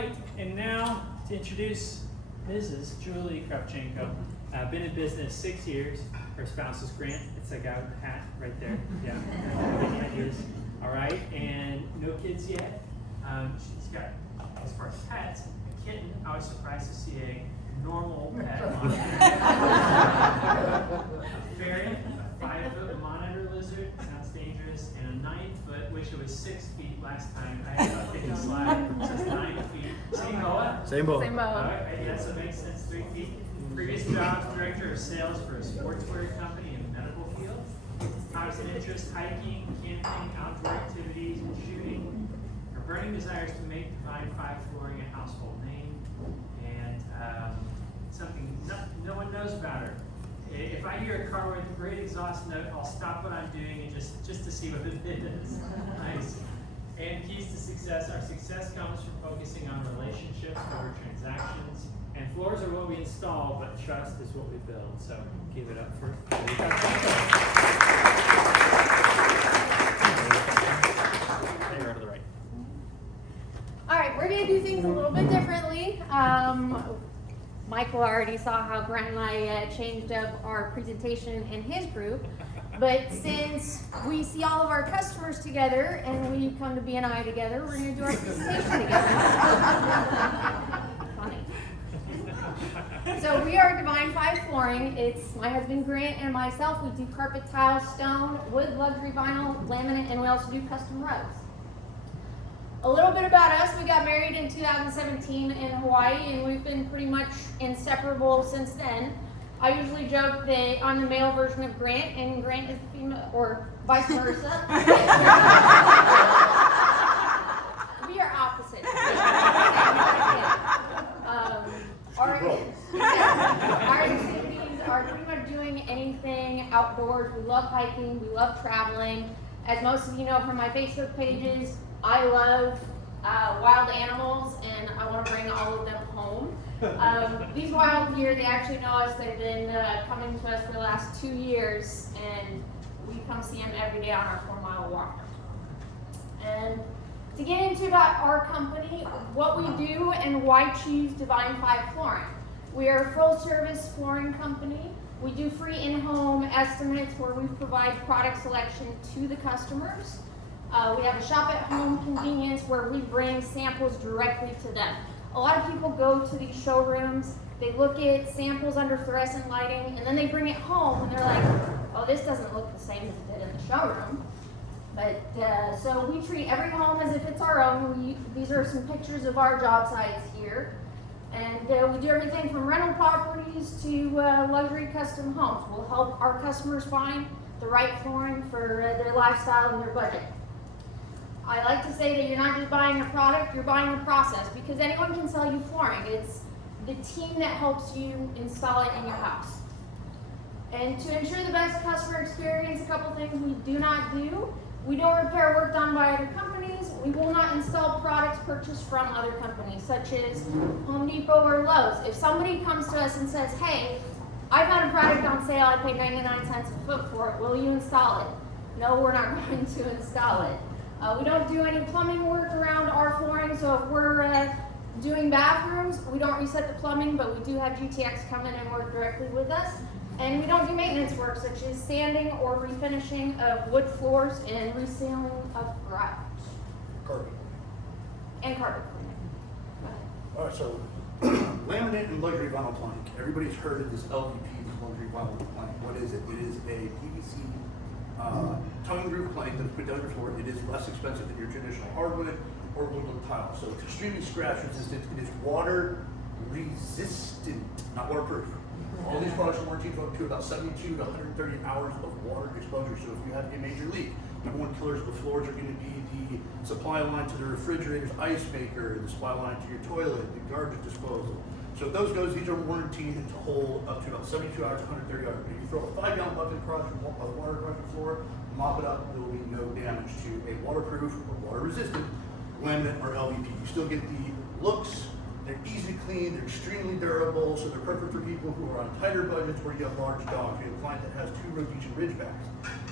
right, and now to introduce Mrs. Julie Kravchenko. Been in business 6 years. Her spouse is Grant. It's that guy with the hat right there. Yeah, ideas. All right, and no kids yet. She's got, as far as pets, a kitten. I was surprised to see a normal pet monitor. A ferret, a 5-foot monitor lizard, sounds dangerous, and a 9-foot, which it was 6 feet last time. I had to update the slide, so it's 9 feet. Same boa? Same boa. Same boa. All right, yes, it makes sense, 3 feet. Previous jobs, director of sales for a sportswear company in the medical field. Hobbies and interests, hiking, camping, outdoor activities, and shooting. Her burning desire is to make Divine 5 flooring a household name, and something no one knows about her. If I hear a car with a great exhaust note, I'll stop what I'm doing and just to see what it is. Nice. And keys to success. Our success comes from focusing on relationships over transactions. And floors are what we install, but trust is what we build. So give it up for You're to the right. All right, we're going to do things a little bit differently. Michael already saw how Grant and I changed up our presentation in his group. But since we see all of our customers together and we come to BNI together, we're going to do our presentation together. Funny. So we are Divine 5 Flooring. It's my husband Grant and myself. We do carpet, tile, stone, wood, luxury vinyl, laminate, and we also do custom rugs. A little bit about us. We got married in 2017 in Hawaii, and we've been pretty much inseparable since then. I usually joke that I'm the male version of Grant, and Grant is the female, or vice versa. We are opposites. Our activities are pretty much doing anything outdoors. We love hiking. We love traveling. As most of you know from my Facebook pages, I love wild animals, and I want to bring all of them home. These wild deer, they actually know us. They've been coming to us for the last 2 years, and we come see them every day on our 4-mile walk. And to get into about our company, what we do and why choose Divine 5 Flooring. We are a full-service flooring company. We do free in-home estimates where we provide product selection to the customers. We have a shop-at-home convenience where we bring samples directly to them. A lot of people go to these showrooms, they look at samples under fluorescent lighting, and then they bring it home and they're like, oh, this doesn't look the same as it did in the showroom. But so we treat every home as if it's our own. These are some pictures of our job sites here. And we do everything from rental properties to luxury custom homes. We'll help our customers find the right flooring for their lifestyle and their budget. I like to say that you're not just buying a product, you're buying a process, because anyone can sell you flooring. It's the team that helps you install it in your house. And to ensure the best customer experience, a couple things we do not do. We don't repair work done by other companies. We will not install products purchased from other companies, such as Home Depot or Lowe's. If somebody comes to us and says, hey, I found a product on sale, I paid 99 cents a foot for it, will you install it? No, we're not going to install it. We don't do any plumbing work around our flooring, so if we're doing bathrooms, we don't reset the plumbing, but we do have GTX come in and work directly with us. And we don't do maintenance work such as sanding or refinishing of wood floors and resealing of garage. Carpet. And carpet cleaning. All right, so laminate and luxury vinyl plank. Everybody's heard of this LVP, this luxury vinyl plank. What is it? It is a PVC tongue groove plank that's put down your floor. It is less expensive than your traditional hardwood or wood look tile. So it's extremely scratch resistant. It is water resistant, not waterproof. All these products are warranted to about 72 to 130 hours of water exposure. So if you have a major leak, number one killers of the floors are going to be the supply line to the refrigerator's ice maker, the supply line to your toilet, the garbage disposal. So if those goes, these are warranted to hold up to about 72 hours, 130 hours. If you throw a 5-gallon bucket across water across the floor, mop it up, there will be no damage to a waterproof or water-resistant laminate or LVP. You still get the looks. They're easy to clean, they're extremely durable, so they're perfect for people who are on tighter budgets or you have large dogs. We have a client that has 2 rotation ridgebacks.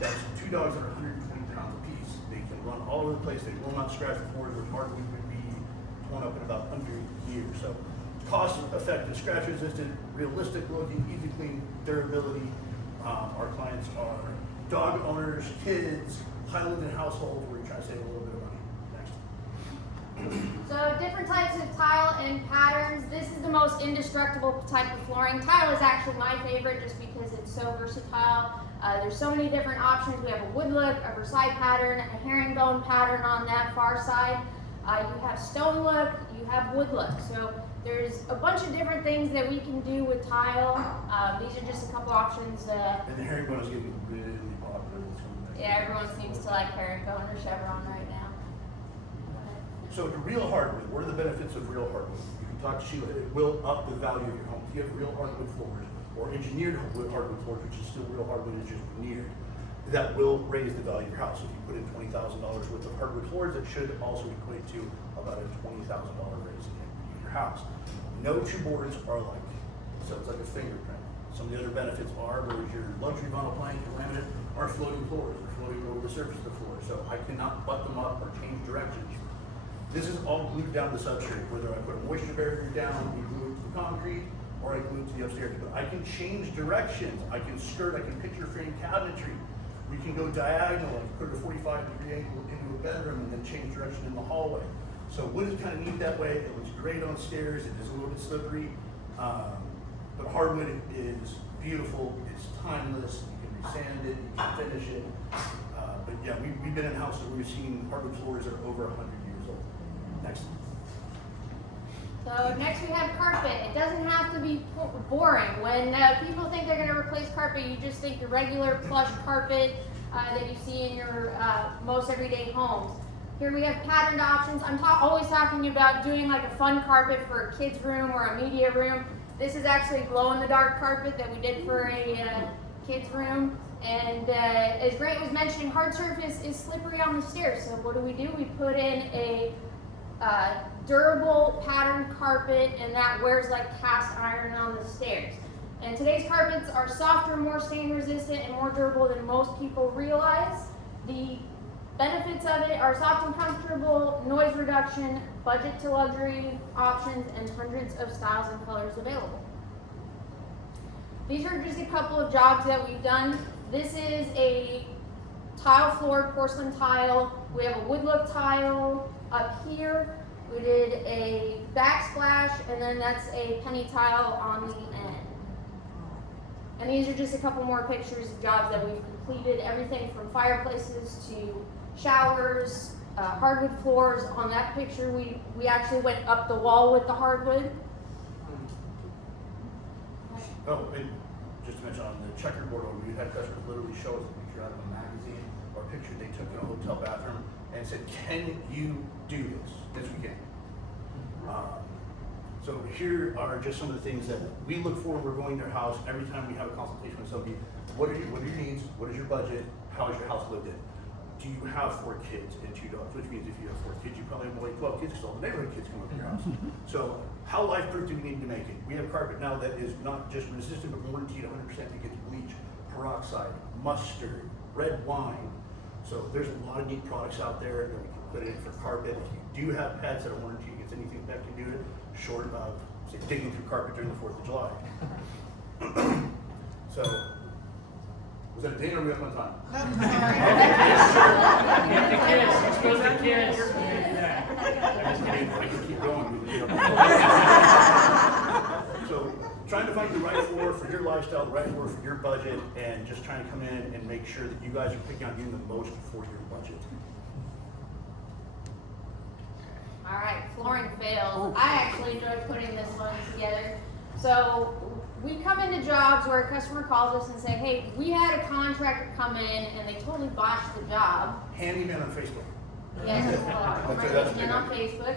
That's 2 dogs that are 120 pounds apiece. They can run all over the place. They will not scratch the floors, where hardwood would be torn up in about under a year. So cost effective, scratch resistant, realistic looking, easy clean, durability. Our clients are dog owners, kids, high living households where you're trying to save a little bit of money. Next. So different types of tile and patterns. This is the most indestructible type of flooring. Tile is actually my favorite just because it's so versatile. There's so many different options. We have a wood look, a Versailles pattern, a herringbone pattern on that far side. You have stone look, you have wood look. So there's a bunch of different things that we can do with tile. These are just a couple options. And the herringbone is getting really popular. Yeah, everyone seems to like herringbone or chevron right now. So the real hardwood, what are the benefits of real hardwood? You can talk to Sheila, it will up the value of your home. If you have real hardwood floors, or engineered hardwood floors, which is still real hardwood, is just veneered, that will raise the value of your house. If you put in $20,000 worth of hardwood floors, it should also equate to about a $20,000 raise in your house. No two boards are alike, so it's like a fingerprint. Some of the other benefits are, whereas your luxury vinyl plank or laminate are floating floors, or floating over the surface of the floor, so I cannot butt them up or change directions. This is all glued down to the substrate, whether I put a moisture barrier down and glue it to the concrete, or I glue it to the upstairs. But I can change directions. I can skirt, I can picture frame cabinetry. We can go diagonal, I can put a 45-degree angle into a bedroom and then change direction in the hallway. So wood is kind of neat that way. It looks great on stairs. It is a little bit slippery. But hardwood is beautiful. It's timeless. You can resand it, you can finish it. But yeah, we've been in houses where we've seen hardwood floors that are over 100 years old. Next. So next we have carpet. It doesn't have to be boring. When people think they're going to replace carpet, you just think your regular plush carpet that you see in your most everyday homes. Here we have patterned options. I'm always talking about doing like a fun carpet for a kid's room or a media room. This is actually glow-in-the-dark carpet that we did for a kid's room. And as Grant was mentioning, hard surface is slippery on the stairs. So what do? We put in a durable patterned carpet, and that wears like cast iron on the stairs. And today's carpets are softer, more stain resistant, and more durable than most people realize. The benefits of it are soft and comfortable, noise reduction, budget to luxury options, and hundreds of styles and colors available. These are just a couple of jobs that we've done. This is a tile floor, porcelain tile. We have a wood look tile up here. We did a backsplash, and then that's a penny tile on the end. And these are just a couple more pictures of jobs that we've completed. Everything from fireplaces to showers, hardwood floors. On that picture, we actually went up the wall with the hardwood. Oh, and just to mention on the checkerboard, we had customers literally show us a picture out of a magazine or a picture they took in a hotel bathroom and said, "Can you do this?" Yes, we can. So here are just some of the things that we look for when we're going to your house. Every time we have a consultation with somebody, what are your needs? What is your budget? How is your house lived in? Do you have 4 kids and 2 dogs? Which means if you have 4 kids, you probably have more like 12 kids because all the neighborhood kids come up to your house. So how life-proof do we need to make it? We have carpet now that is not just resistant, but warranted 100% against bleach, peroxide, mustard, red wine. So there's a lot of neat products out there that we can put in for carpet. If you do have pets that are warranted against anything that can do it, short of, say, digging through carpet during the 4th of July. So, was that a ding or are we up on time? Get the kids, you're supposed to kids. I can keep going. So, trying to find the right floor for your lifestyle, the right floor for your budget, and just trying to come in and make sure that you guys are picking on doing the most for your budget. All right, flooring fails. I actually enjoyed putting this one together. So we come into jobs where a customer calls us and say, "Hey, we had a contractor come in and they totally botched the job." Handyman on Facebook. Yes, and on Facebook.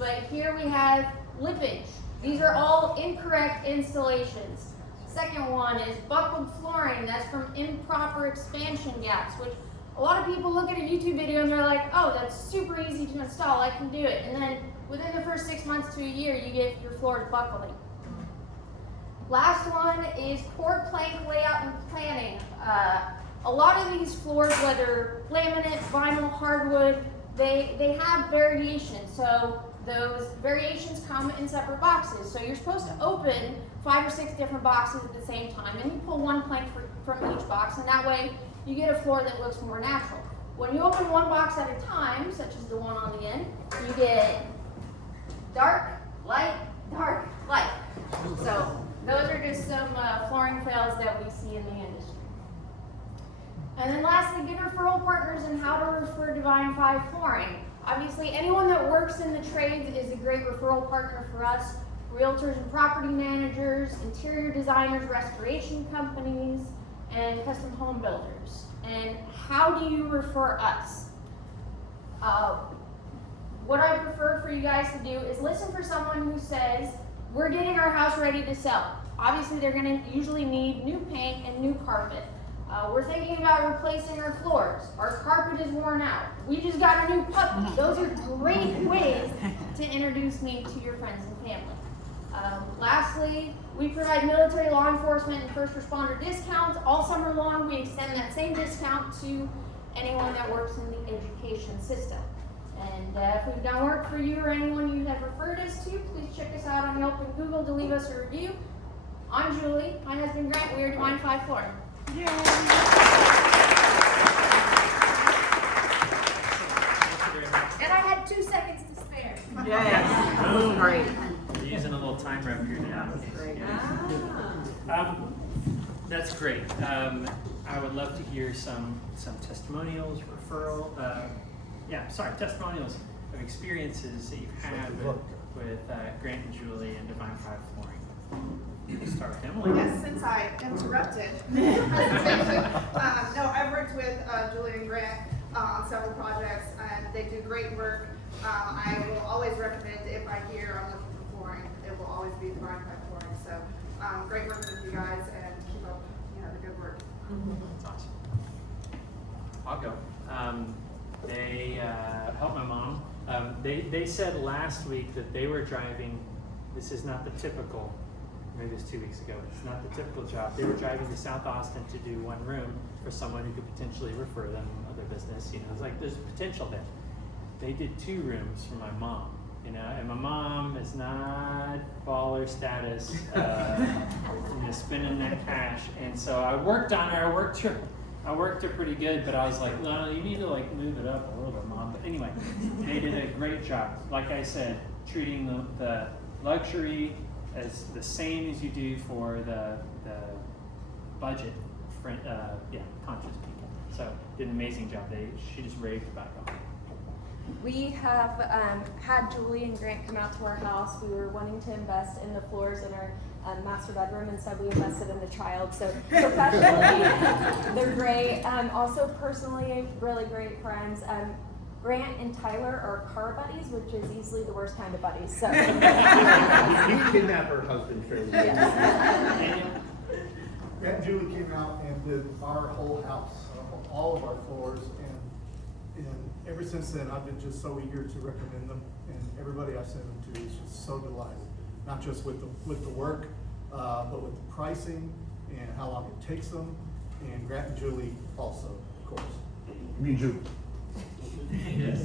But here we have lippage. These are all incorrect installations. Second one is buckled flooring. That's from improper expansion gaps, which a lot of people look at a YouTube video and they're like, "Oh, that's super easy to install, I can do it." And then within the first 6 months to a year, you get your floors buckling. Last one is poor plank layout and planning. A lot of these floors, whether laminate, vinyl, hardwood, they have variation. So those variations come in separate boxes. So you're supposed to open 5 or 6 different boxes at the same time, and you pull one plank from each box, and that way you get a floor that looks more natural. When you open one box at a time, such as the one on the end, you get dark, light, dark, light. So those are just some flooring fails that we see in the industry. And then lastly, good referral partners and how to refer Divine 5 flooring. Obviously, anyone that works in the trades is a great referral partner for us. Realtors and property managers, interior designers, restoration companies, and custom home builders. And how do you refer us? What I prefer for you guys to do is listen for someone who says, we're getting our house ready to sell. Obviously, they're going to usually need new paint and new carpet. We're thinking about replacing our floors. Our carpet is worn out. We just got a new puppy. Those are great ways to introduce me to your friends and family. Lastly, we provide military, law enforcement, and first responder discounts. All summer long, we extend that same discount to anyone that works in the education system. And if we've done work for you or anyone you have referred us to, please check us out on Yelp and Google to leave us a review. I'm Julie. My husband Grant. We are Divine 5 Flooring. Yay! And I had 2 seconds to spare. Yes. Boom. Great. We're using a little time rep here now. Great. That's great. I would love to hear some testimonials, testimonials of experiences that you've had with Grant and Julie and Divine 5 Flooring. We'll start with Emily. Yes, since I interrupted the presentation. No, I've worked with Julie and Grant on several projects, and they do great work. I will always recommend, if I hear I'm looking for flooring, it will always be Divine 5 Flooring. So great working with you guys, and keep up the good work. That's awesome. I'll go. They helped my mom. They said last week that they were driving. This is not the typical. Maybe it was 2 weeks ago. It's not the typical job. They were driving to South Austin to do one room for someone who could potentially refer them other business. It's like there's potential there. They did 2 rooms for my mom. And my mom is not baller status, spending that cash. And so I worked on her. I worked her pretty good, but I was like, no, you need to move it up a little bit, Mom. But anyway, they did a great job. Like I said, treating the luxury as the same as you do for the budget, conscious people. So did an amazing job. She just raved about them. We have had Julie and Grant come out to our house. We were wanting to invest in the floors in our master bedroom, and so we invested in the child. So professionally, they're great. Also personally, really great friends. Grant and Tyler are car buddies, which is easily the worst kind of buddies. So You kidnap her husband, Tracy. yes. Grant and Julie came out and did our whole house, all of our floors, and ever since then, I've been just so eager to recommend them, and everybody I send them to is just so delighted, not just with the work, but with the pricing and how long it takes them, and Grant and Julie also, of course. You mean Julie? Yes.